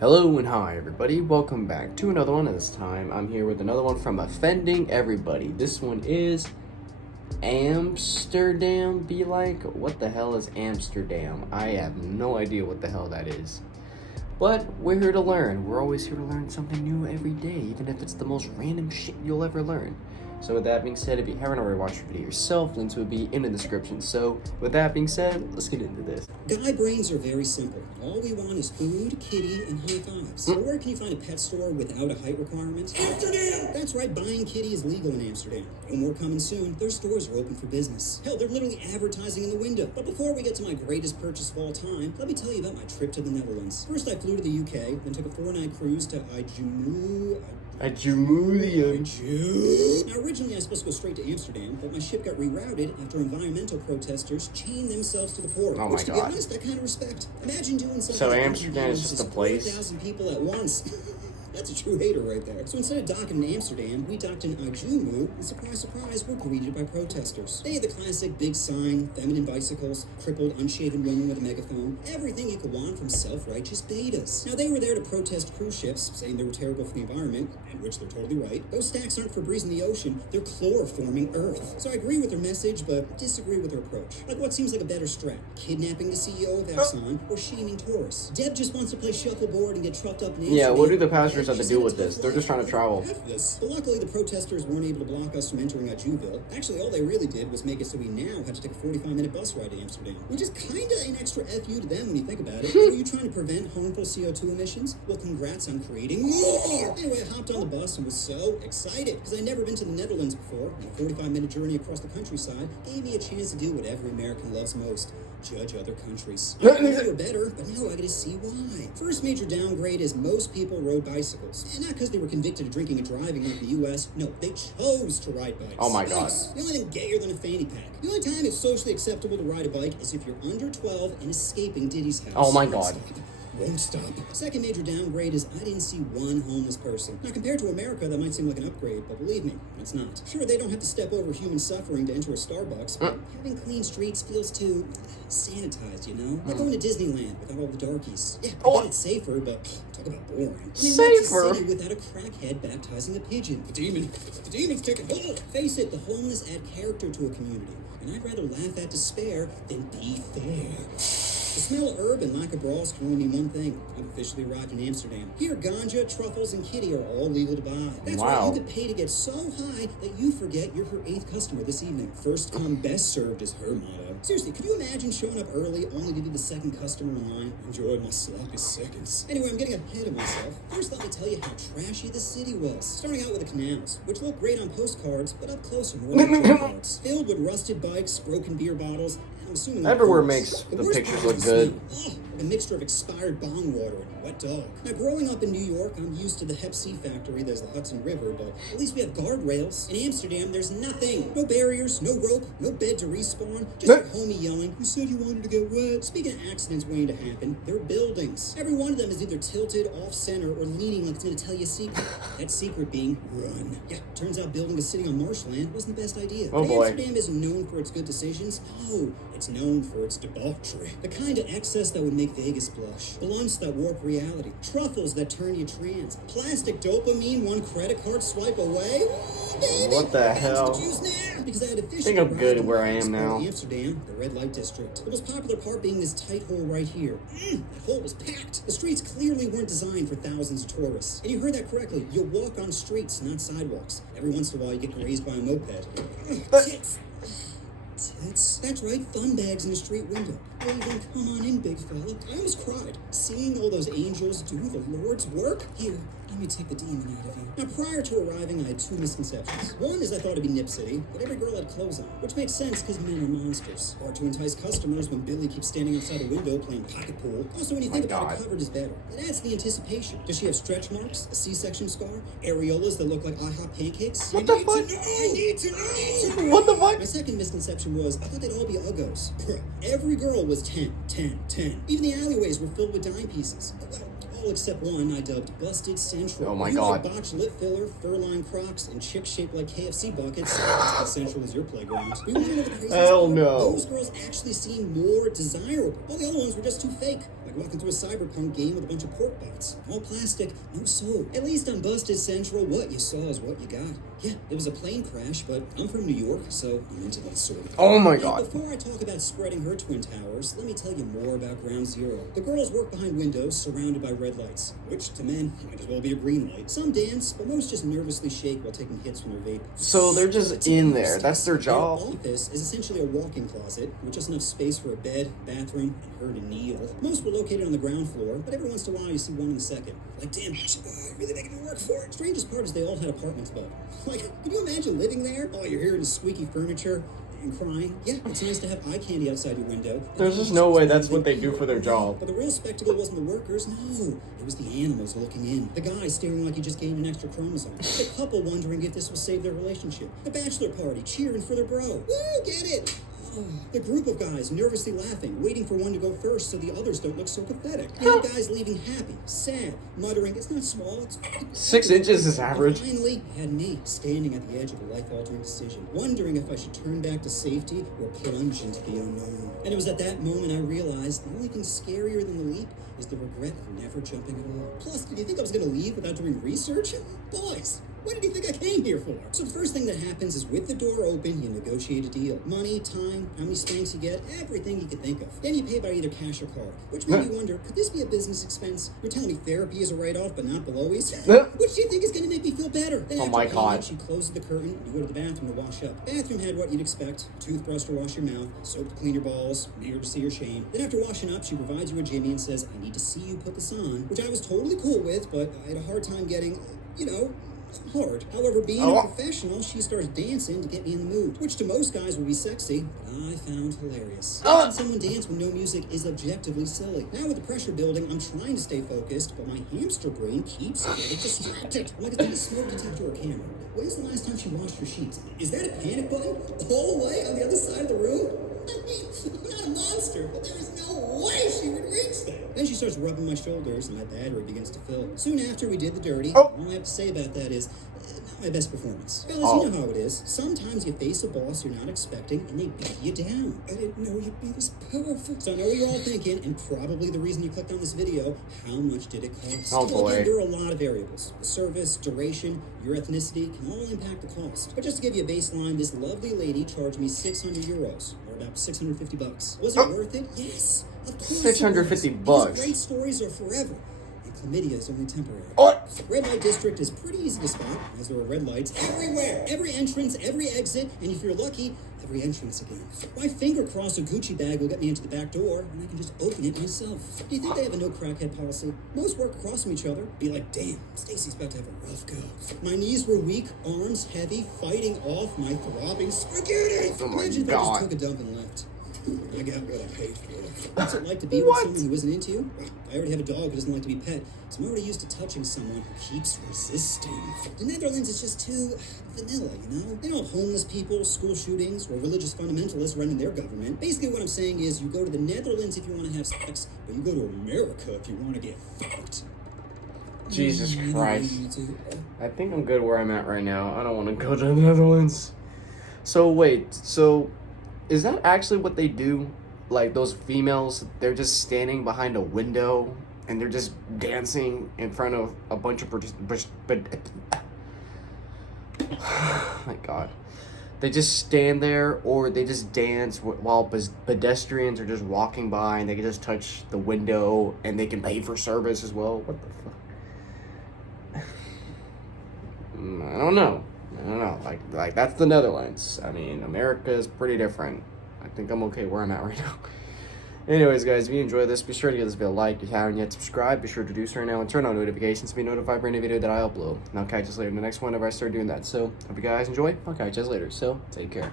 Hello and hi everybody, welcome back to another one. This time I'm here with another one from Offending Everybody. This one is Amsterdam be like? What the hell is Amsterdam? I have no idea what the hell that is. But we're here to learn. We're always here to learn something new every day, even if it's the most random shit you'll ever learn. So with that being said, if you haven't already watched the video yourself, links will be in the description. So with that being said, let's get into this. Guy brains are very simple. All we want is food, kitty, and high fives. So where can you find a pet store without a height requirement? Amsterdam! That's right, buying kitty is legal in Amsterdam. And more coming soon. Their stores are open for business. Hell, they're literally advertising in the window. But before we get to my greatest purchase of all time, let me tell you about my trip to the Netherlands. First, I flew to the UK, then took a 4-night cruise to Ijmuiden. Now, originally I was supposed to go straight to Amsterdam, but my ship got rerouted after environmental protesters chained themselves to the port. Oh my which, to God. be honest, I kind of respect. Imagine doing something. So like Amsterdam is just a place? 4,000 people at once. That's a true hater right there. So instead of docking in Amsterdam, we docked in Ijmuiden, and surprise, surprise, we're greeted by protesters. They had the classic big sign, feminine bicycles, crippled, unshaven women with a megaphone, everything you could want from self-righteous betas. Now, they were there to protest cruise ships, saying they were terrible for the environment, and which they're totally right. Those stacks aren't for breezing the ocean, they're chloroforming Earth. So I agree with their message, but disagree with their approach. Like, what seems like a better strat? Kidnapping the CEO of Exxon, or shaming tourists? Deb just wants to play shuffleboard and get trucked up in Amsterdam. Yeah, what do the passengers have to do with this? They're just trying to travel. But luckily, the protesters weren't able to block us from entering Ijmuiden. Actually, all they really did was make it so we now have to take a 45-minute bus ride to Amsterdam, which is kind of an extra FU to them when you think about it. Were you trying to prevent harmful CO2 emissions? Well, congrats on creating more! Anyway, I hopped on the bus and was so excited because I'd never been to the Netherlands before, and a 45-minute journey across the countryside gave me a chance to do what every American loves most. Judge other countries. I thought they were better, but now I get to see why. First major downgrade is most people rode bicycles. And not because they were convicted of drinking and driving like the U.S. No, they chose to ride bikes. Oh my God. The only thing gayer than a fanny pack. The only time it's socially acceptable to ride a bike is if you're under 12 and escaping Diddy's house. Oh my God. Won't stop. Second major downgrade is I didn't see one homeless person. Now, compared to America, that might seem like an upgrade, but believe me, it's not. Sure, they don't have to step over human suffering to enter a Starbucks, but having clean streets feels too sanitized, you know? Like going to Disneyland without all the darkies. Yeah, I get it's safer, but talk about boring. I mean, Safer? a city without a crackhead baptizing a pigeon. The demon's taking hold. Face it, the homeless add character to a community, and I'd rather laugh at despair than be fair. The smell of herb and lack of bras can only mean one thing. I've officially arrived in Amsterdam. Here, ganja, truffles, and kitty are all legal to buy. That's right, you could pay to get so high that you forget you're her 8th customer this evening. First come, best served is her motto. Seriously, could you imagine showing up early only to be the 2nd customer in line? Enjoy my sloppy seconds. Anyway, I'm getting ahead of myself. First, let me tell you how trashy the city was. Starting out with the canals, which look great on postcards, but up close are more like cards. Filled with rusted bikes, broken beer bottles, Everywhere makes the pictures look good. A mixture of expired bong water and wet dog. Now, growing up in New York, I'm used to the Hep C factory. There's the Hudson River, but at least we have guardrails. In Amsterdam, there's nothing. No barriers, no rope, no bed to respawn. Just a homie yelling, "You said you wanted to get wet." Speaking of accidents waiting to happen, they're buildings. Every one of them is either tilted, off-center, or leaning like it's going to tell you a secret. That secret being run. Yeah, turns out building a city on marshland wasn't the best idea. Oh boy. Amsterdam isn't known for its good decisions. No, it's known for its debauchery. The kind of excess that would make Vegas blush. Blunts that warp reality. Truffles that turn you trans. Plastic dopamine one credit card swipe away. Ooh, baby. What the hell? Because I had I think I'm good where I am now. Amsterdam, the red light district. The most popular part being this tight hole right here. That hole was packed. The streets clearly weren't designed for thousands of tourists. And you heard that correctly. You'll walk on streets, not sidewalks. Every once in a while, you get grazed by a moped. Tits. That's right, fun bags in the street window. Well, then come on in, big fella. I almost cried. Seeing all those angels do the Lord's work? Here, let me take the demon out of you. Now, prior to arriving, I had 2 misconceptions. One is I thought it'd be Nip City, but every girl had clothes on, which makes sense because men are monsters. Hard to entice customers when Billy keeps standing outside a window playing pocket pool. Also, when you think about it, covered is better. It adds to the anticipation. Does she have stretch marks, a C-section scar, areolas that look like IHOP pancakes? What the fuck? I need to know! What the fuck? My second misconception was I thought they'd all be uggos. Every girl was 10, 10, 10. Even the alleyways were filled with dime pieces. Well, all all except one I dubbed Busted Central. Oh my you God. like botched lip filler, fur-lined Crocs, and chicks shaped like KFC buckets. Busted Central is your playground. You want to know the craziest Hell part? no. Those girls actually seem more desirable. All the other ones were just too fake. Like walking through a cyberpunk game with a bunch of pork bots. All plastic, no soul. At least on Busted Central, what you saw is what you got. Yeah, it was a plane crash, but I'm from New York, so I'm into that sort of thing. Oh my Now, God. before I talk about spreading her twin towers, let me tell you more about Ground Zero. The girls work behind windows surrounded by red lights, which to men might as well be a green light. Some dance, but most just nervously shake while taking hits from their vape. So they're just in there. That's their job. Their office is essentially a walk-in closet with just enough space for a bed, bathroom, and her to kneel. Most were located on the ground floor, but every once in a while you see one on the second. Like, damn, really making me work for it. Strangest part is they all had apartments above. Like, can you imagine living there? Oh, you're hearing the squeaky furniture and crying. Yeah, it's nice to have eye candy outside your window. There's just no way that's what they do for their job. But the real spectacle wasn't the workers, no. It was the animals looking in. The guy staring like he just gained an extra chromosome. The couple wondering if this will save their relationship. The bachelor party cheering for their bro. Woo, get it? The group of guys nervously laughing, waiting for one to go first so the others don't look so pathetic. The other guys leaving happy, sad, muttering, it's not small, it's... 6 inches is average. And finally, had me standing at the edge of a life-altering decision, wondering if I should turn back to safety or plunge into the unknown. And it was at that moment I realized the only thing scarier than the leap is the regret of never jumping at all. Plus, did you think I was going to leave without doing research? Boys, what did you think I came here for? So the first thing that happens is with the door open, you negotiate a deal. Money, time, how many spanks you get, everything you could think of. Then you pay by either cash or card, which made me wonder, could this be a business expense? You're telling me therapy is a write-off, but not blowies? Which do you think is going to make me feel better? Then Oh my after God. payment, she closes the curtain, you go to the bathroom to wash up. Bathroom had what you'd expect, toothbrush to wash your mouth, soap to clean your balls, mirror to see your shame. Then after washing up, she provides you a Jimmy and says, I need to see you put this on, which I was totally cool with, but I had a hard time getting, hard. However, being a professional, she starts dancing to get me in the mood, which to most guys would be sexy, but I found hilarious. Watching someone dance with no music is objectively silly. Now with the pressure building, I'm trying to stay focused, but my hamster brain keeps getting distracted. Like it's like a smoke detector or camera. When's the last time she washed her sheets? Is that a panic button all the way on the other side of the room? I mean, I'm not a monster, but there is no way she would reach that. Then she starts rubbing my shoulders, and my battery begins to fill. Soon after we did the dirty, all I have to say about that is, not my best performance. Fellas, you know how it is. Sometimes you face a boss you're not expecting, and they beat you down. I didn't know you'd be this powerful. So I know what you're all thinking, and probably the reason you clicked on this video, how much did it cost? Oh, boy. Again, there are a lot of variables. The service, duration, your ethnicity can all impact the cost. But just to give you a baseline, this lovely lady charged me 600 euros, or about $650. Was it worth it? Yes, of course. $650. Because great stories are forever, and chlamydia is only temporary. Red light district is pretty easy to spot, as there are red lights everywhere. Every entrance, every exit, and if you're lucky, every entrance again. My finger cross a Gucci bag will get me into the back door, and I can just open it myself. Do you think they have a no crackhead policy? Most work across from each other. Be like, damn, Stacy's about to have a rough go. My knees were weak, arms heavy, fighting off my throbbing spaghetti. Oh my Imagine if I God. just took a dump and left. I got what I paid for. What's it like to be with someone who isn't into you? I already have a dog who doesn't like to be pet, so I'm already used to touching someone who keeps resisting. The Netherlands is just too vanilla, you know? They don't have homeless people, school shootings, or religious fundamentalists running their government. Basically what I'm saying is you go to the Netherlands if you want to have sex, but you go to America if you want to get fucked. Jesus Christ. I think I'm good where I'm at right now. I don't want to go to the Netherlands. So wait, is that actually what they do? Like those females, they're just standing behind a window and they're just dancing in front of a bunch of my God. They just stand there, or they just dance while pedestrians are just walking by, and they can just touch the window and they can pay for service as well. What the fuck? I don't know. Like that's the Netherlands. I mean, America is pretty different. I think I'm okay where I'm at right now. Anyways, guys, if you enjoyed this, be sure to give this video a like. If you haven't yet subscribed, be sure to do so right now and turn on notifications to be notified for any video that I upload. And I'll catch you later in the next one if I start doing that. So, hope you guys enjoy. I'll catch you guys later. So, take care.